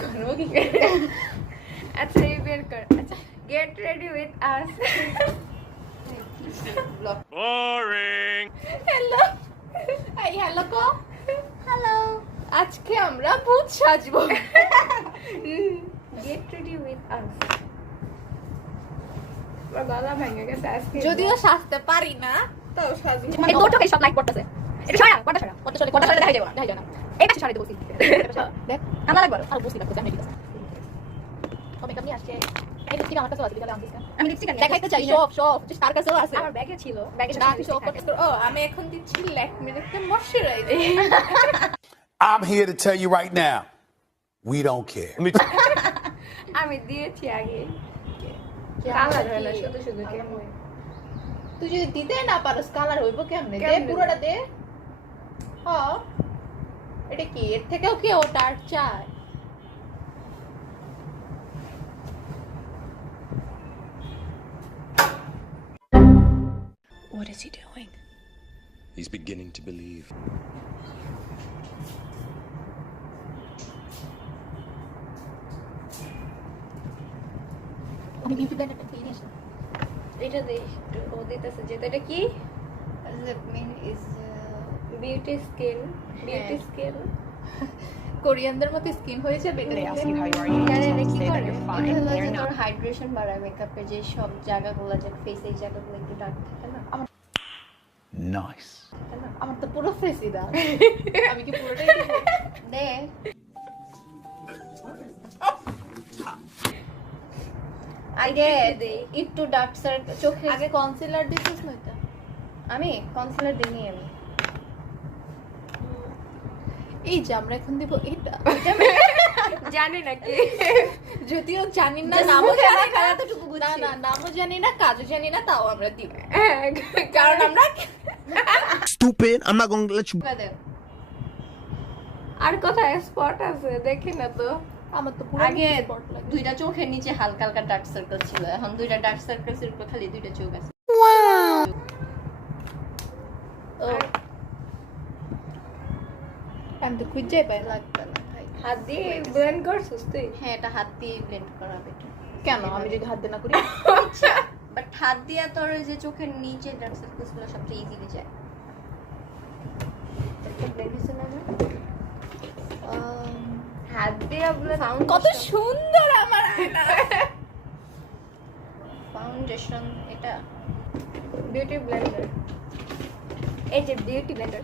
করবো কি করে? আচ্ছা এই বের কর। আচ্ছা get ready with us. Boring. Hello এই হ্যালো কো হ্যালো আজকে আমরা ভূত সাজবো। Get ready with us. গলা ভেঙে গেছে আজকে। যদিও সাজতে পারি না তাও সাজবো। এই তোর চোখে সব লাইট পড়তেছে। এটা সরা কোনটা সরা দেখা যাবে না। এই পাশে সরাইতে বলছি। দেখ আমার লাগবে আর বুঝতে পারছিস আমি ঠিক আছে। কবে কামনি আসছে এই লিপস্টিক আমার কাছে আছে বিকালে আনছিস আমি লিপস্টিক দেখাইতে চাই সব যে তার কাছেও আছে আমার ব্যাগে ছিল না সব ও আমি এখন দিচ্ছি ল্যাকমির একটা moisturiser. I'm here to tell you right now, we don't care. আমি দিয়েছি আগে কালার হয় না শুধু শুধু কেমন তুই যদি দিতে না পারস কালার হইব কেমনে দে কেমনে পুরোটা দে হ্যাঁ এটা কি এর থেকেও কি ও ডার্ক চায় What is he doing? He's beginning to believe. আমি বিউটি ব্লেন্ডারটা খেয়ে নিয়েছি এটা দে ও দিতেছে যেটা এটা কি বিউটি স্কিন কোরিয়ানদের মতো স্কিন হয়ে যাবে They ask you how you are, you জানেন just কি say that করে you're এটা fine. হলো যে You're তোর not. হাইড্রেশন বাড়ায় মেকআপের যে সব জায়গাগুলো যে ফেসে এই জায়গাগুলো একটু ডার্ক থাকে না Nice. আমার তো পুরো ফেসই দাও আমি কি পুরোটাই দেবো? দে আগে দে একটু ডার্ক সার্কেল চোখে আগে কনসিলার দিছিস না এটা আমি কনসিলার দিইনি আমি এই যে আমরা এখন দিব এটা জানি নাকি যদিও জানি না Just নামও মুখে জানি রাখা না এতটুকু বুঝছি। না নামও জানি না কাজও জানি না তাও আমরা দিব কারণ আমরা Stupid. I'm not gonna let you. আর কোথায় স্পট আছে দেখি না তো আমার তো পুরো আগে spot লাগে। দুইটা চোখের নিচে হালকা হালকা ডার্ক সার্কেল ছিল এখন দুইটা ডার্ক সার্কেল ছিল খালি দুইটা চোখ আছে ও আমি তো খুঁজে পাই না লাগবে না ভাই হাত দিয়ে ব্লেন্ড করছিস তুই হ্যাঁ এটা হাত দিয়ে ব্লেন্ড করা বেটার কেন আমি যদি হাত দিয়ে না করি আচ্ছা বাট হাত দিয়ে তোর ওই যে চোখের নিচে ডার্ক সার্কেলস গুলো সবচেয়ে ইজিলি যায় একটা ব্লেন্ড হচ্ছে না হাত দিয়ে ব্লেন্ড কত সুন্দর আমার আয়না ফাউন্ডেশন এটা বিউটি ব্লেন্ডার এই যে বিউটি ব্লেন্ডার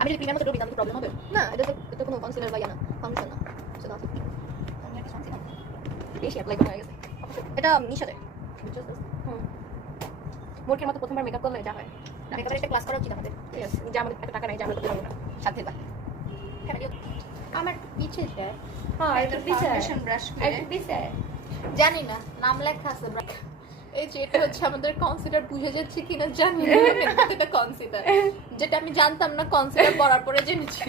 আমি যদি ক্রিমের মতো ডুবি তাহলে প্রবলেম হবে না এটা কোনো কনসিলার বা ইয়া না ফাউন্ডেশন না সেটা আছে বেশি অ্যাপ্লাই করা হয়ে গেছে এটা নিশাতে মোটের মতো প্রথমবার মেকআপ করলে যা হয় মেকআপের একটা ক্লাস করা উচিত আমাদের যে আমাদের এত টাকা নাই যে আমরা করতে পারবো না সাথে বা আমার পিছে যায় হ্যাঁ এটা পিছে ফাউন্ডেশন ব্রাশ করে পিছে জানি না নাম লেখা আছে এই যে এটা হচ্ছে আমাদের কনসিলার বুঝে যাচ্ছে কিনা জানি না এটা কনসিলার যেটা আমি জানতাম না কনসিলার পরার পরে জেনেছি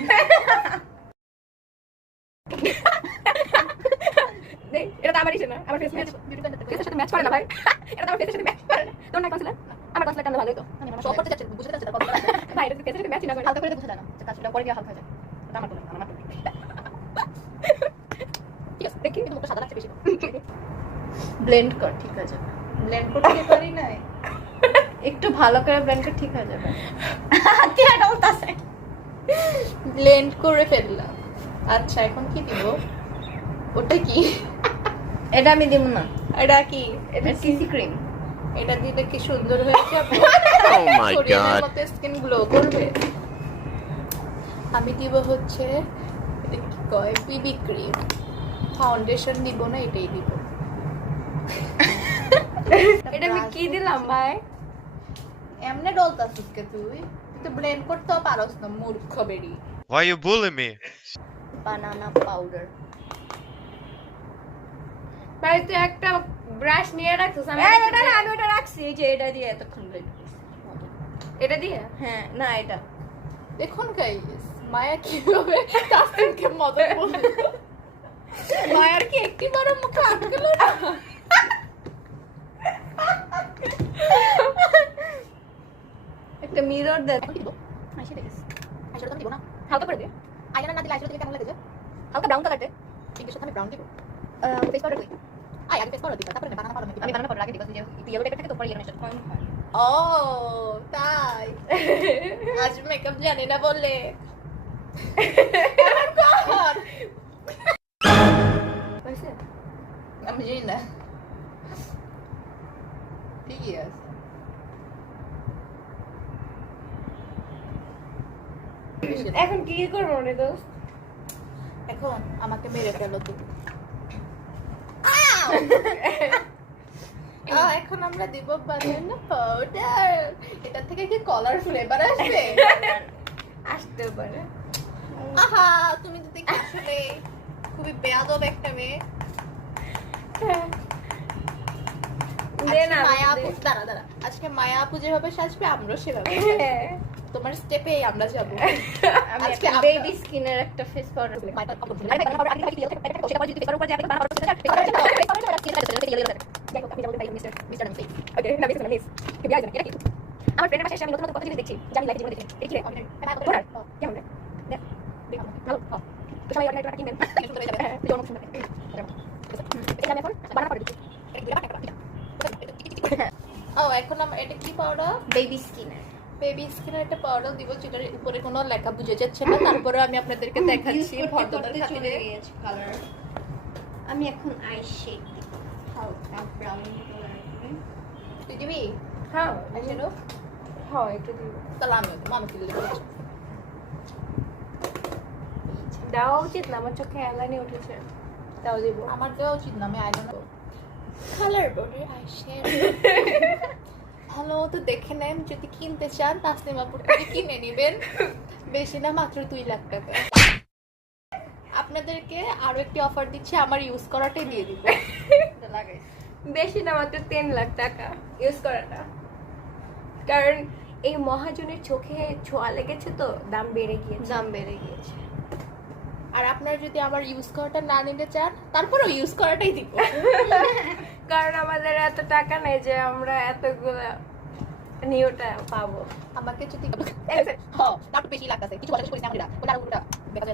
দেখ এটা তো আমারই না আমার ফেস ফেসের সাথে ম্যাচ করে না ভাই এটা তো আমার ফেসের সাথে ম্যাচ করে না তোর না কনসিলার আমার কনসিলার টানলে ভালোই তো আমি সব করতে যাচ্ছি বুঝতে যাচ্ছি ভাই এটা ফেসের সাথে ম্যাচ না করে হালকা করে বুঝে যায় না যে কাজটা পরে গিয়ে হালকা হয়ে যায় এটা আমার প্রবলেম আমার প্রবলেম ঠিক আছে দেখি কিন্তু মুখটা সাদা লাগছে বেশি ব্লেন্ড কর ঠিক আছে ব্লেন্ড করতে পারি না একটু ভালো করে ব্লেন্ড কর ঠিক হয়ে যাবে কি এটা উল্টাছে ব্লেন্ড করে ফেললাম আচ্ছা এখন কি দিব ওটা কি এটা আমি দিব না এটা কি এটা সিসি ক্রিম এটা দিলে কি সুন্দর হয়ে যাবে Oh my god. মতো স্কিন গ্লো করবে আমি দিব হচ্ছে এটা কি কয় বিবি ক্রিম ফাউন্ডেশন দিব না এটাই দিব এটা আমি কি দিলাম ভাই এমনে ডলতাছিস কে তুই তুই তো ব্লেন্ড করতেও পারস না মূর্খ বেরি Why you bullying me? Banana powder ভাই তুই একটা ব্রাশ নিয়ে রাখছিস আমি ওটা রাখছি এই যে এটা দিয়ে এতক্ষণ ব্লেন্ড করছি এটা দিয়ে হ্যাঁ না এটা দেখুন গাইস মায়া কিভাবে তাসিমকে মদত বলে মায়ার কি একটিবারও মুখে আটকেলো না একটা মিরর দে এখন কি দিব আইশ্যাডো গেছে আইশ্যাডো তো দিব না হালকা করে দে আইলাইনার না দিলে আইশ্যাডো দিলে কেমন লাগে যে হালকা ব্রাউন কালার দে পিঙ্কের সাথে আমি ব্রাউন দিব ফেস পাউডার দিই আগে ফেস পাউডার দিই তারপরে বানানা পাউডার আমি বানানা পাউডার আগে দিই যে ইয়েলো টাইপের থাকে তো পরে ইয়েলো মেশান ও তাই আজ মেকআপ জানি না বললে আমি জানি না ঠিকই আছে এখন কি করবো রে দোস্ত? এখন আমাকে মেরে ফেলো তুমি এখন আমরা দিব বানানা পাউডার এটা থেকে কি কলার ফ্লেভার আসবে আসতে পারে। আহা তুমি তো দেখি আসলে খুবই বেয়াদব একটা মেয়ে মায়া আপু দাঁড়া আজকে মায়া আপু যেভাবে সাজবে আমরাও সেভাবে তোমার স্টেপে আমরা যাবো আমি আজকে একটা বেবি স্কিনের একটা ফেস পাউডার আমার ফ্রেন্ডের পাশে আমি নতুন নতুন কথা জিনিস দেখছি জানি লাইফে জীবনে দেখি দেখি রে কেমন রে ভালো তো সবাই অর্ডার কিনবেন জন্য শুনবেন এটা আমি এখন বানানা করে দিচ্ছি ও এখন আমরা এটা কি পাউডার বেবি স্কিনের বেবি স্কিনের একটা পাউডার দিব যেটার উপরে কোনো লেখা বুঝে যাচ্ছে না তারপরে আমি আপনাদেরকে দেখাচ্ছি ভদ্রতার খাতিরে কালার। আমি এখন আই শেড দিব হালকা ব্রাউন কালার করে। তুই দিবি হ্যাঁ আইশ্যাডো হ্যাঁ একটু দিব। তাহলে আমি তুলে দেবো দেওয়া উচিত না, আমার চোখে এলানি উঠেছে, তাও দিব। আমার দেওয়া উচিত না আমি আইডোন্ট কালার বডি আইশ্যাডো ভালো তো দেখে নেন যদি কিনতে চান তাসলিমা আপুর থেকে কিনে নেবেন বেশি না মাত্র 2 লাখ টাকা আপনাদেরকে আরো একটি অফার দিচ্ছি আমার ইউজ করাটাই দিয়ে দিব লাগাই বেশি না মাত্র 3 লাখ টাকা ইউজ করাটা, কারণ এই মহাজনের চোখে ছোঁয়া লেগেছে তো দাম বেড়ে গিয়েছে। আর আপনারা যদি আবার ইউজ করাটা না নিতে চান তারপরেও ইউজ করাটাই দিব কারণ আমাদের এত টাকা নেই যে আমরা এতগুলো নিউটা পাবো। আমাকে যদি তারপর বেশি লাগতেছে কিছু বলা করিস আমরা ওটা ওটা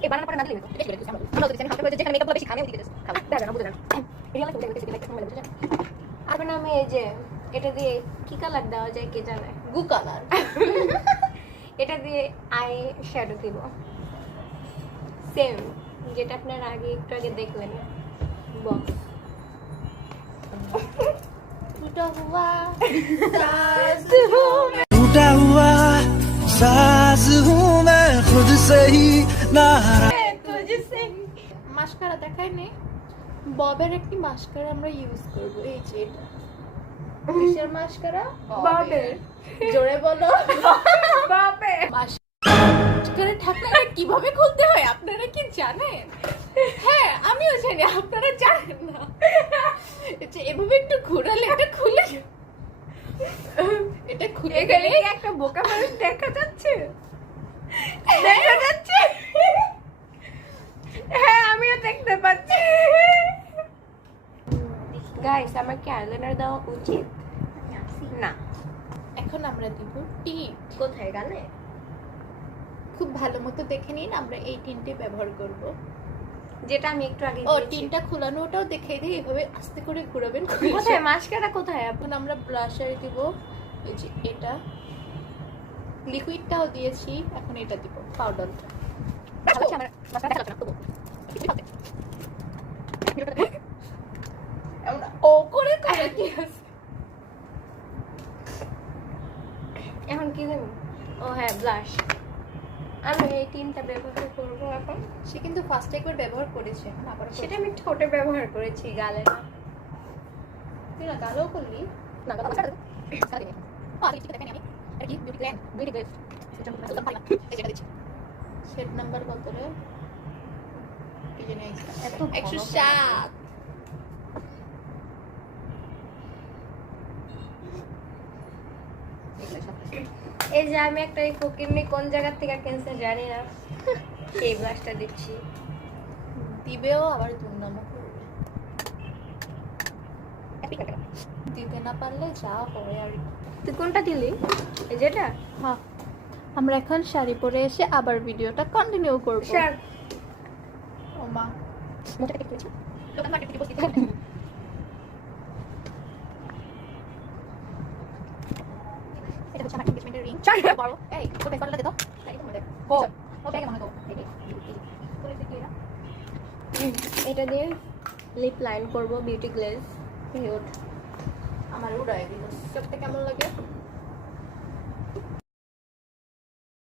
এই বানানো করে না দিলে বেশি করে আমরা আমরা যদি হালকা করে যেখানে মেকআপ বেশি খামে দিতে খাওয়া দাও না বুঝলেন রিয়েল লাইফে বেশি লাইক সময় লাগে আর আমি এই যে এটা দিয়ে কি কালার দেওয়া যায় কে জানে, গু কালার এটা দিয়ে আই শ্যাডো দিব সেম যেটা আপনারা একটু আগে দেখলেন বক্স। टूटा हुआ टूटा हुआ सास हूँ मैं खुद से ही नाराज। মাস্কারা দেখাই নে ববের একটি মাস্কারা আমরা ইউজ করব এই যে এটা কিসের মাস্কারা ববের। জোরে বলো বাপে মাস্কারা ঢাকনাটা কিভাবে খুলতে হয় আপনারা কি জানেন? হ্যাঁ আমিও জানি আপনারা জানেন না এটা এভাবে একটু ঘোরালে এটা খুলে এটা খুলে এখানে কি একটা বোকা মানুষ দেখা যাচ্ছে? হ্যাঁ আমিও দেখতে পাচ্ছি। গাইস আমার কি আইলাইনার দেওয়া উচিত না? এখন আমরা দিব টিপ কোথায় গালে? খুব ভালো মতো দেখে নিন আমরা এই টিনটি ব্যবহার করব যেটা আমি একটু আগে ও টিনটা খোলানো ওটাও দেখিয়ে দিই এভাবে আস্তে করে ঘোরাবেন কোথায় মাস্কারা কোথায়? এখন আমরা ব্লাশার দিব এই যে এটা লিকুইডটাও দিয়েছি এখন এটা দিব পাউডারটা আমার মাস্কারা দেখাচ্ছি না তবু আমরা ও করে করে কি আছে এখন কি দেব? ও হ্যাঁ ব্লাশ। আমি এই তিনটা ব্যবহার করব এখন। সে কিন্তু ফার্স্ট একবার ব্যবহার করেছে এখন আবার সেটা আমি ঠোঁটে ব্যবহার করেছি, গালে না। তুই না গালও করলি না গাল মাস্কারা সারা দিন আরে ঠিক দেখেন আমি এটা কি বিউটি প্ল্যান বিউটি বেস এটা আমি তো পারি না এই যেটা দিচ্ছি সেট নাম্বার কত রে কি জানি এত 107 এই যে আমি একটা এই ফকিরনি কোন জায়গা থেকে কিনছে জানি না, সেই ব্লাশটা দিচ্ছি। দিবেও আবার দুর্নামও করবে দিতে না পারলে যা হয় আর তুই কোনটা দিলি? এই যেটা? হ্যাঁ আমরা এখন শাড়ি পরে এসে আবার ভিডিওটা কন্টিনিউ করব স্যার ও মা মোটা কেটে দিয়েছি দোকান মার্কেট থেকে বসে এটা হচ্ছে আমার এনগেজমেন্টের রিং চাই বড় এই তো পেপার লাগে তো এই তো দেখ ও ও ব্যাগে মনে তো এই এটা দিয়ে লিপ লাইন করব বিউটি গ্লেজ কিউট আমার উড়াই দিল দেখতে কেমন লাগে